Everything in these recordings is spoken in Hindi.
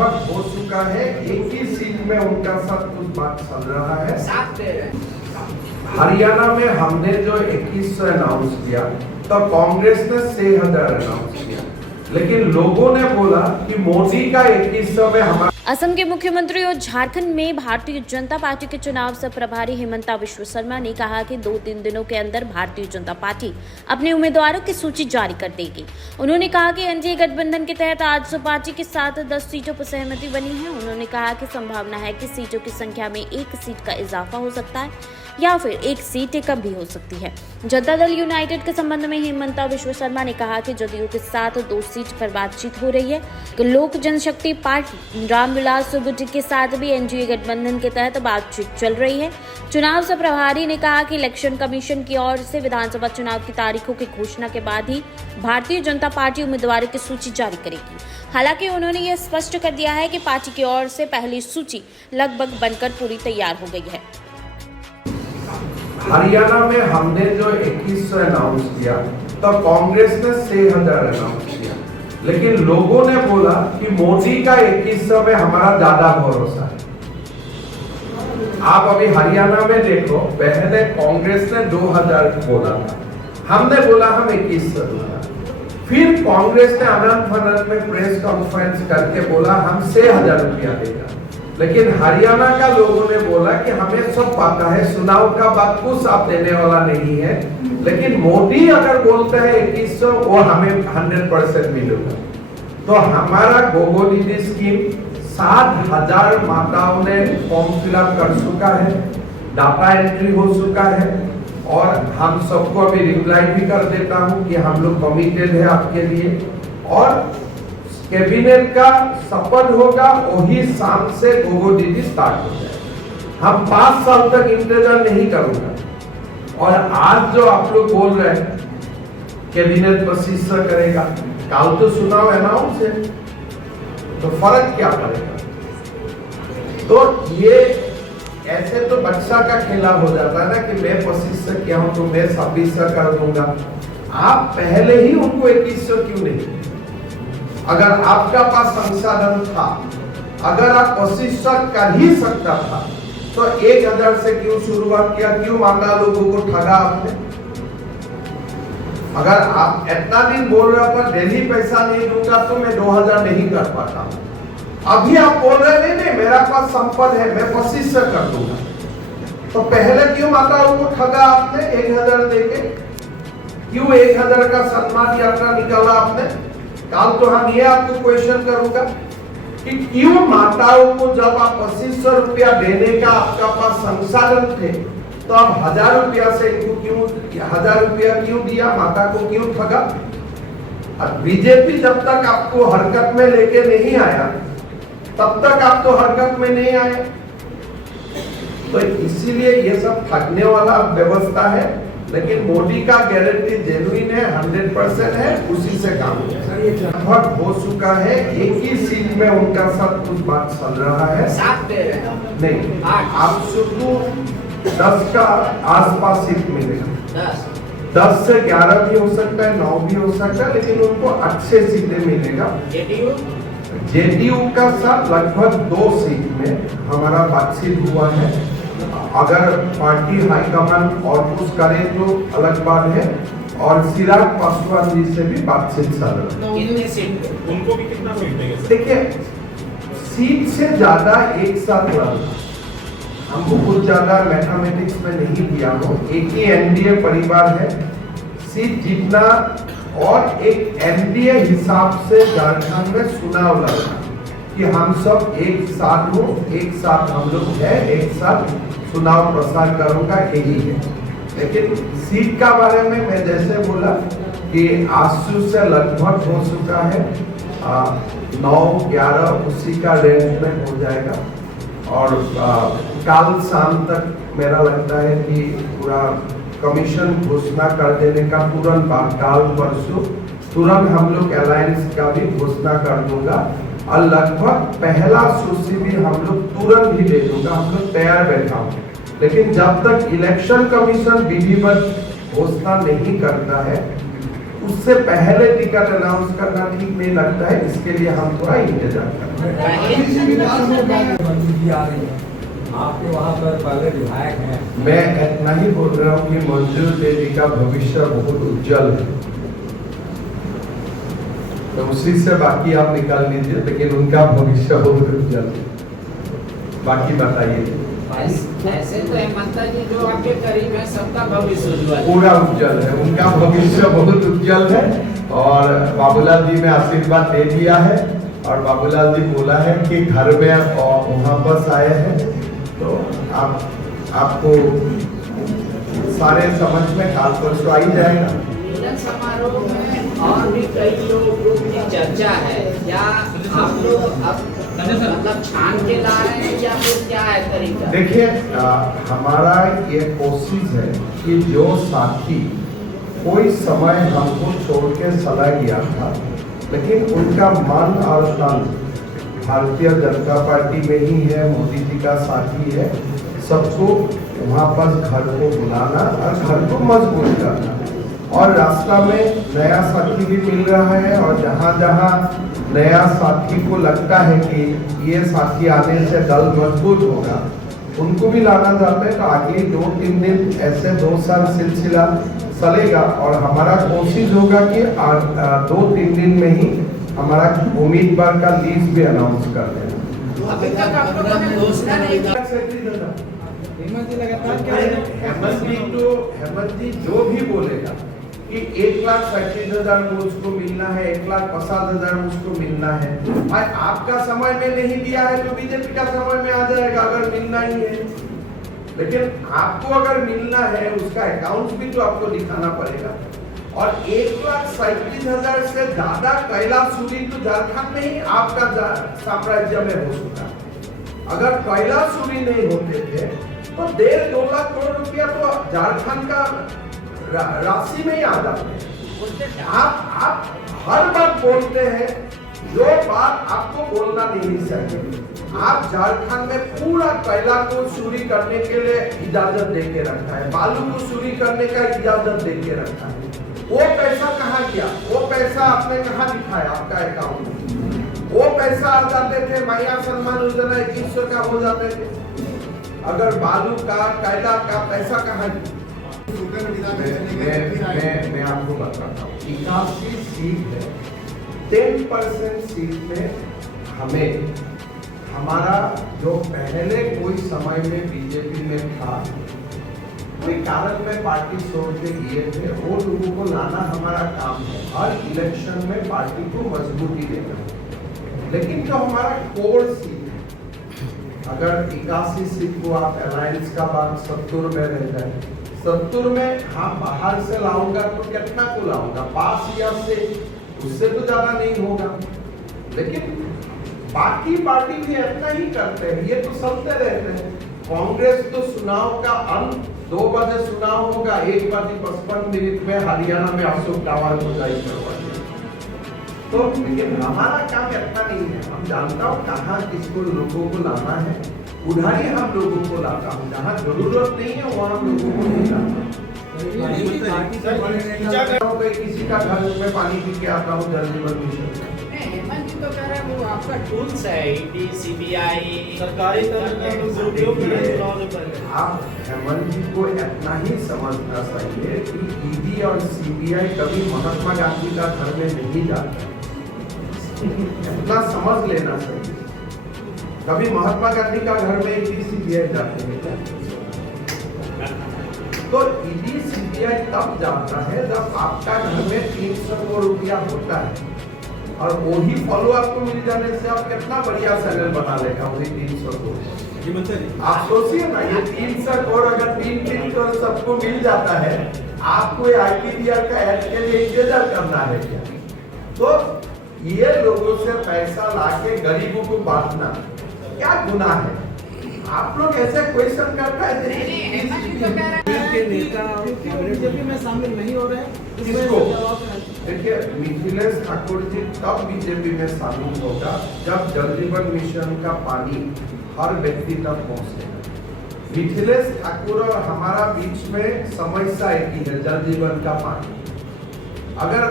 लगभग हो चुका है। एक ही सीट में उनका साथ कुछ बात चल रहा है। हरियाणा में हमने जो 2100 अनाउंस किया तो कांग्रेस ने 6000 अनाउंस किया, लेकिन लोगों ने बोला कि मोदी का 2100 में हमारा। असम के मुख्यमंत्री और झारखंड में भारतीय जनता पार्टी के चुनाव सह प्रभारी हिमंता बिश्व शर्मा ने कहा कि 2-3 दिनों के अंदर भारतीय जनता पार्टी अपने उम्मीदवारों की सूची जारी कर देगी। उन्होंने कहा कि एनडीए गठबंधन के तहत आजसू पार्टी के साथ 10 सीटों पर सहमति बनी है। उन्होंने कहा कि संभावना है कि सीटों की संख्या में 1 सीट का इजाफा हो सकता है या फिर 1 सीट कम भी हो सकती है। जनता दल यूनाइटेड के संबंध में हिमंता बिश्व शर्मा ने कहा कि जदयू के साथ 2 सीट पर बातचीत हो रही है। लोक जनशक्ति पार्टी रामविलास सुब्बुटी के साथ भी एनडीए गठबंधन के तहत बातचीत चल रही है। चुनाव सह प्रभारी ने कहा कि इलेक्शन कमीशन की ओर से विधानसभा चुनाव की तारीखों की घोषणा के बाद ही भारतीय जनता पार्टी उम्मीदवारों की सूची जारी करेगी। हालांकि उन्होंने यह स्पष्ट कर दिया है कि पार्टी की ओर से पहली सूची लगभग बनकर पूरी तैयार हो गई है। हरियाणा में हमने जो 2100 अनाउंस किया तो कांग्रेस ने 6000 अनाउंस किया, लेकिन लोगों ने बोला कि मोदी का 2100 में हमारा ज्यादा भरोसा है। आप अभी हरियाणा में देखो, पहले कांग्रेस ने 2000 बोला था, हमने बोला हम 2100 दूंगा। फिर कांग्रेस ने अनंत में प्रेस कॉन्फ्रेंस करके बोला हम 6000 रुपया देगा, लेकिन हरियाणा का लोगों ने बोला कि हमें सब पता है, चुनाव का बात कुछ आप देने वाला नहीं है, लेकिन मोदी अगर बोलते हैं 2100 वो हमें 100% मिलेगा। तो हमारा गोगोदीदी स्कीम 7000 माताओं ने फॉर्म फिलअप कर चुका है, डाटा एंट्री हो चुका है, और हम सबको अभी रिप्लाई भी कर देता हूं कि हम लोग कमिटेड है आपके लिए। और कैबिनेट का शपथ होगा, वही शाम से गोगोदीदी स्टार्ट हो जाए। हम 5 साल तक इंतजार नहीं करूंगा। और आज जो आप लोग बोल रहे हैं कैबिनेट 25 करेगा, कल तो चुनाव अनाउंस है, तो फर्क क्या पड़ेगा? तो ये ऐसे तो बच्चा का खेला हो जाता है ना कि मैं 25 किया हूं तो मैं 26 कर दूंगा। आप पहले ही उनको 2100 क्यों नहीं? अगर आपका पास संसाधन था, अगर आप 2500 कर ही सकता था, तो 1000 से क्यों शुरुआत किया? क्यों माना लोगों को ठगा आपने? अगर आप इतना दिन बोल रहा था डेली पैसा नहीं दूंगा तो मैं 2000 नहीं कर पाता। अभी आप बोल रहे नहीं मेरा पास संपद है, मैं 2500 कर दूंगा। तो पहले क्यों माता लोगों को ठगा आपने 1000 देके? क्यों 1000 का सम्मान यात्रा निकाला आपने? कल तो हम ये आपको क्वेश्चन करूंगा कि क्यों माताओं को जब आप 2500 रुपया देने का आपका पास संसाधन थे, तो आप 1000 रुपया से इनको क्यों 1000 रुपया क्यों दिया? माता को क्यों ठगा? और बीजेपी जब तक आपको हरकत में लेके नहीं आया, तब तक आप तो हरकत में नहीं आए। तो इसीलिए ये सब ठगने वाला व्यवस्था है, लेकिन मोदी का गारंटी जेन्युइन है, 100% है, उसी से काम लगभग हो चुका है। एक ही सीट में उनका साथ कुछ बात चल रहा है। 7 पे नहीं, आप शुरू 10 का आसपास सीट मिलेगा। 10 से 11 भी हो सकता है, 9 भी हो सकता है, लेकिन उनको अच्छे सीटें मिलेगा। जेडीयू का साथ लगभग 2 सीट में हमारा बातचीत हुआ है। अगर पार्टी हाईकमान और कुछ करे तो अलग बात है, और चिराग पासवान जी से भी बातचीत चल रही है। उनको भी कितना सीट देंगे? देखिए, सीट से ज्यादा एक साथ लड़ना, हम बहुत ज्यादा मैथमेटिक्स में नहीं दिया हो। एक ही एनडीए परिवार है, सीट जीतना और एक एनडीए हिसाब से झारखंड में चुनाव लड़ना कि हम सब एक साथ हो, एक साथ हम लोग है, एक साथ चुनाव प्रसार करूंगा, यही है। लेकिन सीट का बारे में मैं जैसे बोला कि आजसू से लगभग हो चुका है, 9-11 उसी का रेंज में हो जाएगा। और कल शाम तक मेरा लगता है कि पूरा कमीशन घोषणा कर देने का तुरंत बाद, काल परसों तुरंत हम लोग अलायंस का भी घोषणा कर दूंगा, और लगभग पहला सूची भी हम लोग तुरंत ही दे दूंगा। हम लोग तैयार बैठा हूं, लेकिन जब तक इलेक्शन कमीशन विधिवत घोषणा नहीं करता है, उससे पहले टिकट अनाउंस करना ठीक नहीं लगता है, इसके लिए हम थोड़ा इंतजार करते हैं। आपके वहाँ पर पहले विधायक हैं। मैं इतना ही बोल रहा हूँ कि मंजू देवी का भविष्य बहुत उज्जवल है, तो उसी से बाकी आप निकाल लीजिए, लेकिन उनका भविष्य बहुत उज्जवल है। बाकी बताइए। ऐसे तो हेमंता जी जो आपके करीब है सबका भविष्य उज्जवल पूरा उज्जवल है, उनका भविष्य बहुत उज्जवल है। और बाबूलाल जी ने आशीर्वाद दे दिया है, और बाबूलाल जी बोला है कि घर में वहाँ बस आए हैं, तो आपको सारे समझ में काल परसों आ ही जाएगा। मिलन समारोह में और भी कई लोगों की चर्चा है, क्या आप लोग अब मतलब छान के ला रहे हैं या फिर क्या है तरीका? देखिए, हमारा ये कोशिश है कि जो साथी कोई समय हमको छोड़ के चला गया था, लेकिन उनका मन और तन भारतीय जनता पार्टी में ही है, मोदी जी का साथी है, सबको वहाँ पर घर को बुलाना और घर को मजबूत करना। और रास्ता में नया साथी भी मिल रहा है, और जहाँ जहाँ नया साथी को लगता है कि ये साथी आने से दल मजबूत होगा, उनको भी लाना चाहते हैं। तो अगली 2-3 दिन ऐसे 2 साल सिलसिला चलेगा, और हमारा कोशिश होगा कि 2-3 दिन में ही हमारा उम्मीदवार का लिस्ट भी अनाउंस कर देना। अभी तक आप लोगों ने घोषणा नहीं की। हेमंत जी जो भी बोलेगा कि 1,37,000 मुझको मिलना है, 1,50,000 मुझको मिलना है, भाई आपका समय में नहीं दिया है तो बीजेपी का समय में आ जाएगा अगर मिलना ही है। लेकिन आपको अगर मिलना है, उसका अकाउंट भी तो आपको दिखाना पड़ेगा। और 1,37,000 से ज्यादा कैलाशूरी तो झारखंड में ही आपका साम्राज्य में हो चुका है। अगर कैलाशूरी नहीं होते थे तो 1.5-2 लाख करोड़ रुपया तो झारखंड का राशि में ही आ जाते हैं। आप हर बात बोलते हैं, जो बात आपको बोलना नहीं चाहिए। आप झारखंड में पूरा कोयला को चोरी करने के लिए इजाजत दे के रखा है, बालू को चोरी करने का इजाजत दे के रखा है। वो पैसा कहाँ गया? वो पैसा आपने कहाँ दिखाया आपका अकाउंट? वो पैसा आ जाते थे, महिला सम्मान योजना 2100 का हो जाते थे। अगर बालू का कोयला का पैसा कहाँ गया? मैं आपको बताता हूँ, 81 सीट है, 10% सीट में हमें हमारा जो पहले कोई समय में बीजेपी में था, कोई कारण में पार्टी छोड़ के गए थे, वो लोगों को लाना हमारा काम है। हर इलेक्शन में पार्टी को मजबूती देना। लेकिन जो हमारा कोर सीट है, अगर 81 सीट को आप अलायंस का बात 70 में रह जाए, 70 में हाँ बाहर से लाऊंगा तो कितना को लाऊंगा? 5 या से उससे तो ज्यादा नहीं होगा। लेकिन बाकी पार्टी भी इतना ही करते हैं, ये तो चलते रहते हैं। कांग्रेस तो चुनाव का अंत 2 बजे चुनाव होगा, 1:55 में हरियाणा में अशोक टावर को जारी करवा दिया। तो लेकिन हमारा काम इतना नहीं है। हम जानता हूँ कहाँ किसको लोगों को लाना है, उधारी हम लोगों को लाता हूँ। जहाँ जरूरत नहीं है वहाँ हम लोगों को नहीं लाता। किसी का घर में पानी पी के आता हूँ जल जीवन मिशन। हेमंत जी तो कह रहे हैं वो आपका टूल्स है, ईडी, सीबीआई सरकारी आप हेमंत जी को इतना ही समझना चाहिए कि ईडी और सीबीआई कभी महात्मा गांधी का घर में नहीं जाता। इतना समझ लेना चाहिए। कभी महात्मा गांधी का घर में ईडी सीबीआई जाते हैं क्या? तो ईडी सीबीआई तब जाता है जब आपका घर में 300 करोड़ रुपया होता है, और वही फॉलो आपको मिल जाने से आप कितना बढ़िया चैनल बना लेगा वही 300 करोड़। आप सोचिए ना, ये 300 करोड़ अगर 3 करोड़ सबको मिल जाता है, आपको IPDR का ऐड के लिए इंतजार करना है क्या? तो ये लोगों से पैसा लाके गरीबों को बांटना क्या गुनाह है? आप लोग ऐसे क्वेश्चन करता है के नेता बीजेपी में शामिल नहीं हो रहे। किसको? देखिए, मिथिलेश ठाकुर जी तब बीजेपी में शामिल होगा जब जल जीवन मिशन का पानी हर व्यक्ति तक पहुंचेगा। मिथिलेश ठाकुर और हमारा बीच में समस्या एक ही है, जल जीवन का पानी। अगर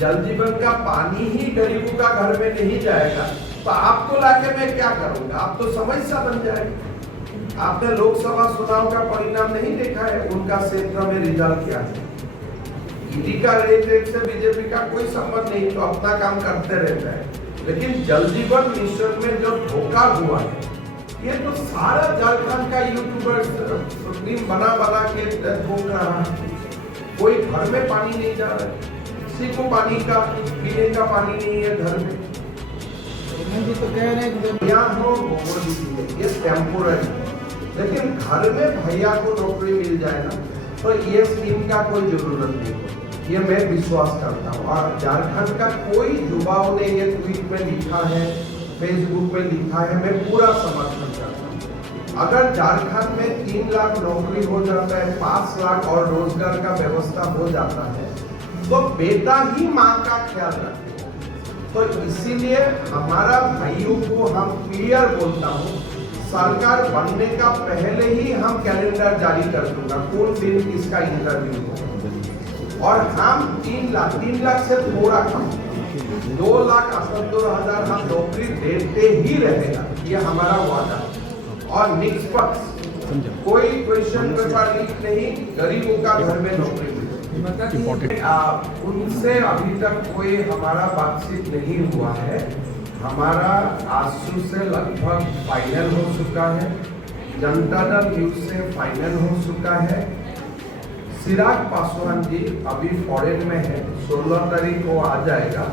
जल जीवन का पानी ही गरीबों का घर में नहीं जाएगा तो आपको लाके मैं क्या करूंगा? आप तो समस्या बन जाएगी। आपने लोकसभा चुनाव का परिणाम नहीं देखा है, उनका क्षेत्र में रिजल्ट क्या है। ईडी का रेट से बीजेपी का कोई संबंध नहीं, तो अपना काम करते रहता है। लेकिन जल जीवन मिशन में जो धोखा हुआ है, ये तो सारा झारखंड का यूट्यूबर फिल्म बना के धोख रहा है। कोई घर में पानी नहीं जा रहा है, किसी को पानी का पीने का पानी नहीं है घर में। तो कह रहे हैं यहाँ हो ये टेम्पोररी, लेकिन घर में भैया को नौकरी मिल जाए ना तो ये स्कीम का कोई जरूरत नहीं है, ये मैं विश्वास करता हूँ। और झारखंड का कोई युवाओं ने ये ट्वीट में लिखा है, फेसबुक में लिखा है, मैं पूरा समर्थन करता हूँ। अगर झारखंड में 3 लाख नौकरी हो जाता है, 5 लाख और रोजगार का व्यवस्था हो जाता है, तो बेटा ही माँ का ख्याल रखे। तो इसीलिए हमारा भाइयों को हम क्लियर बोलता हूँ, सरकार बनने का पहले ही हम कैलेंडर जारी कर दूंगा कौन दिन किसका इंटरव्यू हो। और हम 3 लाख से थोड़ा कम 2 लाख 78,000 हम नौकरी देते ही रहेगा, ये हमारा वादा। और निष्पक्ष कोई क्वेश्चन पेपर लीक नहीं, गरीबों का घर में नौकरी मिले। उनसे अभी तक कोई हमारा बातचीत नहीं हुआ है। हमारा आशु से लगभग फाइनल हो चुका है, जनता दल न्यूज से फाइनल हो चुका है। चिराग पासवान जी अभी फॉरेन में है, 16 तारीख को आ जाएगा,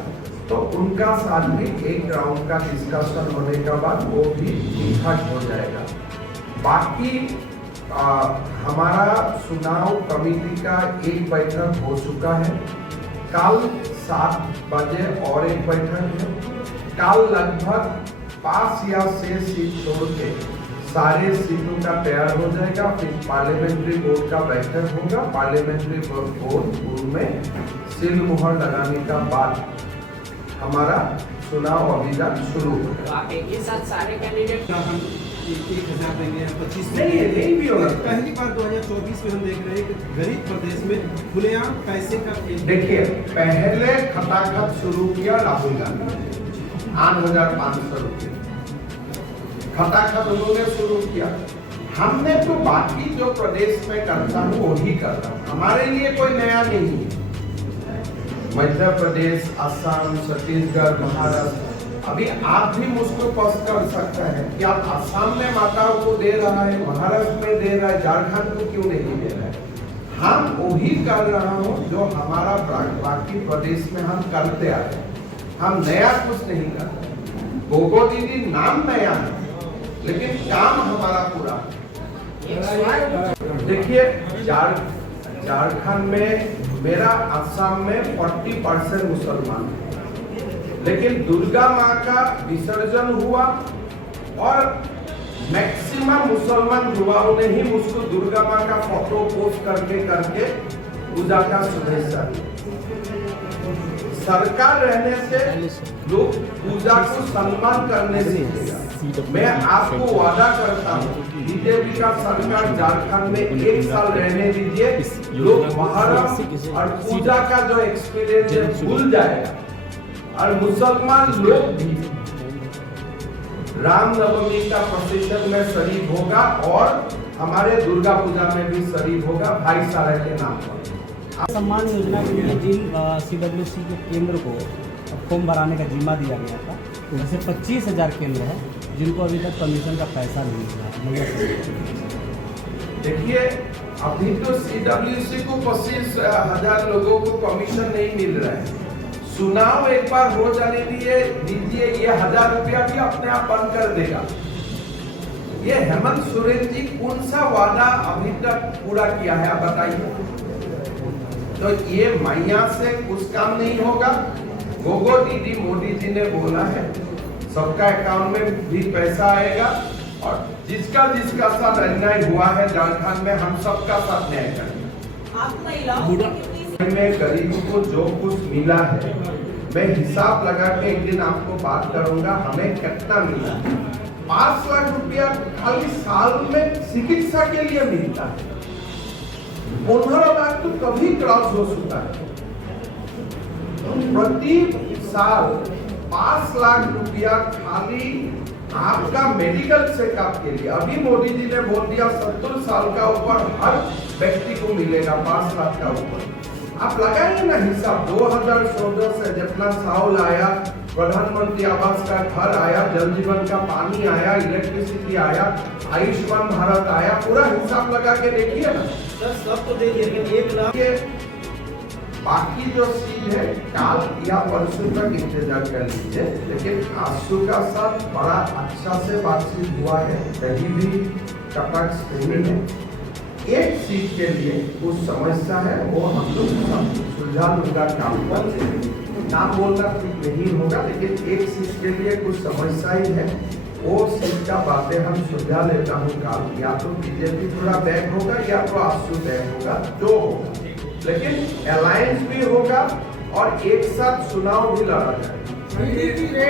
तो उनका साथ भी एक राउंड का डिस्कशन होने के बाद वो भी ठीक हो जाएगा। बाकी हमारा चुनाव कमेटी का एक बैठक हो चुका है, कल 7 बजे और एक बैठक है। कल लगभग 5 या 6 सीट छोड़ के सारे सीटों का तैयार हो जाएगा। फिर पार्लियामेंट्री बोर्ड का बैठक होगा, पार्लियामेंट्री बोर्ड में सील मुहर लगाने का बाद हमारा चुनाव अभियान शुरू होगा। एक ही साथ सारे कैंडिडेट 1,000 देंगे, 25 नहीं भी होगा। पहली बार 2024 में हम देख रहे हैं कि गरीब प्रदेश में खुलेआम पैसे का देखिए, पहले खटाखट शुरू किया राहुल गांधी 8,500 रुपये खटाखट उन्होंने शुरू किया। हमने तो बाकी जो प्रदेश में करता हूँ वही करता हूँ, हमारे लिए कोई नया नहीं है। मध्य प्रदेश, असम, छत्तीसगढ़, महाराष्ट्र, अभी आप भी मुझको प्रश्न कर सकता है कि आप असम में माताओं को दे रहा है, महाराष्ट्र में दे रहा है, झारखंड को क्यों नहीं दे रहा है? हम वही कर रहा हूँ जो हमारा बाकी प्रदेश में हम करते आ रहे हैं। हम नया कुछ नहीं करते। गोगो दीदी नाम नया है, लेकिन काम हमारा पूरा। देखिए, झारखंड में मेरा असम में 40% मुसलमान है, लेकिन दुर्गा माँ का विसर्जन हुआ और मैक्सिमम मुसलमान युवाओं ने ही मुझको दुर्गा माँ का फोटो पोस्ट करके पूजा का शुभेच्छा दी। सरकार रहने से लोग पूजा को सम्मान करने सीखेगा। मैं आपको वादा करता हूँ, बीजेपी का सरकार झारखंड में 1 साल रहने दीजिए, लोग मुहर्रम और पूजा का जो एक्सपीरियंस है भूल जाएगा। और मुसलमान लोग भी रामनवमी का प्रोसेशन में शरीक होगा और हमारे दुर्गा पूजा में भी शरीक होगा, भाईचारे के नाम पर। सम्मान योजना के लिए जिन CWC के केंद्र को फॉर्म भराने का जिम्मा दिया गया था, वैसे 25,000 केंद्र है जिनको अभी तक कमीशन का पैसा नहीं मिला है। देखिए, अभी तो CWC को 25,000 लोगों को कमीशन नहीं मिल रहा है। चुनाव एक बार हो जाने दीजिए, ये 1,000 रुपया भी अपने आप बंद कर देगा। ये हेमंत सोरेन जी कौन सा वादा अभी तक पूरा किया है, आप बताइए। तो ये मैया से कुछ काम नहीं होगा। गोगो दीदी मोदी जी ने बोला है सबका अकाउंट में भी पैसा आएगा, और जिसका साथ अन्याय हुआ है झारखंड में, हम सबका साथ न्याय करेंगे। में गरीबों को जो कुछ मिला है, मैं हिसाब लगा के एक दिन आपको बात करूंगा हमें कितना मिला। 5 लाख रुपया खाली साल में चिकित्सा के लिए मिलता है। 15 लाख तो कभी क्रॉस हो चुका है। प्रति साल 5 लाख रुपया खाली आपका मेडिकल चेकअप के लिए। अभी मोदी जी ने बोल दिया 70 साल का ऊपर हर व्यक्ति को मिलेगा 5 लाख का ऊपर। आप लगाइए ना हिसाब, 2014 से जितना साउल आया, प्रधानमंत्री आवास का घर आया, जल जीवन का पानी आया, इलेक्ट्रिसिटी आया, आयुष्मान भारत आया, पूरा हिसाब लगा के देखिए ना। सर सब तो दे दिए लेकिन 1 लाख ये बाकी जो चीज है काल या परसों तक इंतजार कर लीजिए, लेकिन आंसू का साथ बड़ा अच्छा से बातचीत हुआ है, कहीं भी कटक नहीं है। एक सीट के लिए कुछ समस्या है, वो हम लोग सुलझाने का काम करते हैं। नाम बोलना ठीक नहीं होगा, लेकिन एक सीट के लिए कुछ समस्या ही है, वो सीट का बातें हम सुलझा लेता हूँ काल। या तो बीजेपी थोड़ा बैक होगा या तो आंसू बैक होगा, जो होगा, लेकिन अलायंस भी होगा और एक साथ चुनाव भी लड़ा जाएगा।